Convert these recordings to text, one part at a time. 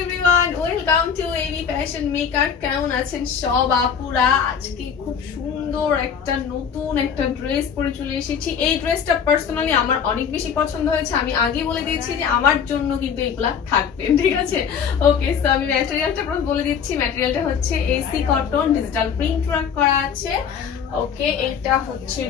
Everyone, welcome to AB fashion maker. কেমন আছেন সব আপুরা? আজকে খুব সুন্দর নতুন একটা ড্রেস পরে চলে এসেছি। এই ড্রেসটা পার্সোনালি আমার অনেক বেশি পছন্দ হয়েছে। আমি আগে বলে দিয়েছি যে আমার জন্য কিন্তু এগুলা থাকবে, ঠিক আছে? ওকে, সো আমি ম্যাটেরিয়ালটা বলে দিচ্ছি। ম্যাটেরিয়ালটা হচ্ছে AC cotton, digital print work করা আছে। ওকে, এটা হচ্ছে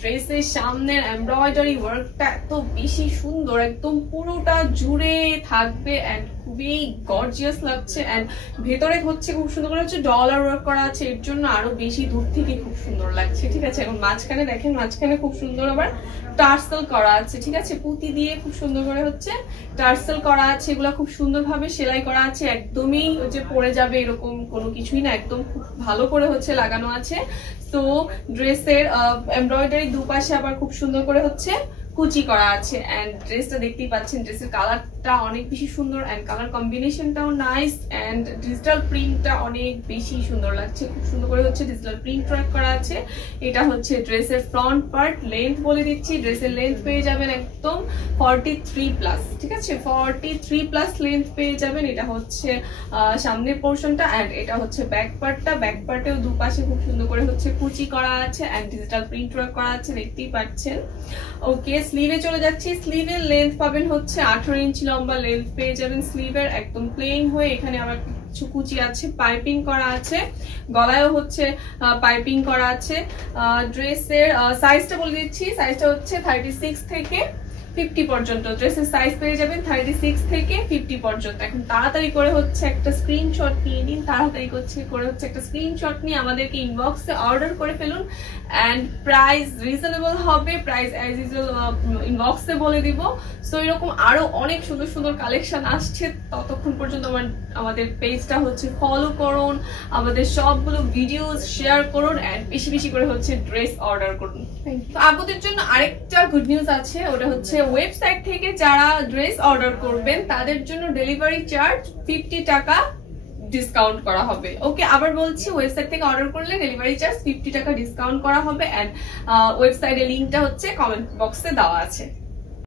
ড্রেসের সামনের এমব্রয়ডারি ওয়ার্কটা এত বেশি সুন্দর, একদম পুরোটা জুড়ে থাকবে এন্ড খুবই গর্জিয়াস লাগছে। এন্ড ভেতরে হচ্ছে খুব সুন্দর করে হচ্ছে ডলার ওয়ার্ক করা আছে, এর জন্য আরো বেশি দূর থেকে খুব সুন্দর লাগছে, ঠিক আছে? এবং মাঝখানে দেখেন, মাঝখানে খুব সুন্দর আবার টার্সেল করা আছে, ঠিক আছে? পুঁতি দিয়ে খুব সুন্দর করে হচ্ছে টার্সেল করা আছে। এগুলো খুব সুন্দরভাবে সেলাই করা আছে, একদমই যে পরে যাবে এরকম কোনো কিছুই না, একদম খুব ভালো করে হচ্ছে লাগানো আছে। তো ড্রেসের এমব্রয়ডারি দুপাশে আবার খুব সুন্দর করে হচ্ছে কুচি করা আছে। এন্ড ড্রেসটা দেখতেই পাচ্ছেন, ড্রেসের কালারটা অনেক বেশি সুন্দর এন্ড কালার কম্বিনেশনটাও নাইস। এন্ড ডিজিটাল প্রিন্টটা অনেক বেশি সুন্দর লাগছে, খুব সুন্দর করে হচ্ছে ডিজিটাল প্রিন্ট ওয়ার্ক করা আছে। এটা হচ্ছে ড্রেসের ফ্রন্ট পার্ট। লেন্থ বলে দিচ্ছি, ড্রেসের লেন্থ পেয়ে যাবেন একদম 43+, ঠিক আছে? 43+ লেন্থ পেয়ে যাবেন। এটা হচ্ছে সামনের পোর্শনটা এন্ড এটা হচ্ছে ব্যাক পার্টটা। ব্যাক পার্টেও দুপাশে খুব সুন্দর করে হচ্ছে কুচি করা আছে এন্ড ডিজিটাল প্রিন্ট ওয়ার্ক করা আছে, দেখতেই পাচ্ছেন। ওকে, স্লিভে চলে যাচ্ছি। স্লিভের লেন্থ পাবেন হচ্ছে 18 ইঞ্চি লম্বা লেন্থ পেয়ে যাবেন স্লিভের, একদম প্লেন হয়ে। এখানে আবার কিছু কুচি আছে, পাইপিং করা আছে, গলায়ও হচ্ছে পাইপিং করা আছে। ড্রেসের সাইজটা বলে দিচ্ছি, সাইজটা হচ্ছে 36 থেকে 50 পর্যন্ত। ড্রেসের সাইজ পেয়ে যাবেন 36 থেকে 50 পর্যন্ত। এখন তাড়াতাড়ি করে হচ্ছে একটা স্ক্রিনশট নিয়ে নিন, তাড়াতাড়ি করে হচ্ছে একটা স্ক্রিনশট নিয়ে আমাদেরকে ইনবক্সে অর্ডার করে ফেলুন। এন্ড প্রাইস রিজনেবল হবে, প্রাইস অ্যাজ ইউজুয়াল ইনবক্সে বলে দিব। সো এরকম আরো অনেক সুন্দর সুন্দর কালেকশন আসছে, ততক্ষণ পর্যন্ত আমাদের পেজটা হচ্ছে ফলো করুন, আমাদের সবগুলো ভিডিওস শেয়ার করুন এন্ড বেশি বেশি করে হচ্ছে ড্রেস অর্ডার করুন। তো আপুদের জন্য আরেকটা গুড নিউজ আছে, ওটা হচ্ছে ওয়েবসাইট থেকে যারা ড্রেস অর্ডার করবেন তাদের জন্য ডেলিভারি চার্জ 50 টাকা ডিসকাউন্ট করা হবে। ওকে, আবার বলছি, ওয়েবসাইট থেকে অর্ডার করলে ডেলিভারি চার্জ 50 টাকা ডিসকাউন্ট করা হবে। এন্ড ওয়েবসাইটের লিংকটা হচ্ছে কমেন্ট বক্সে দেওয়া আছে।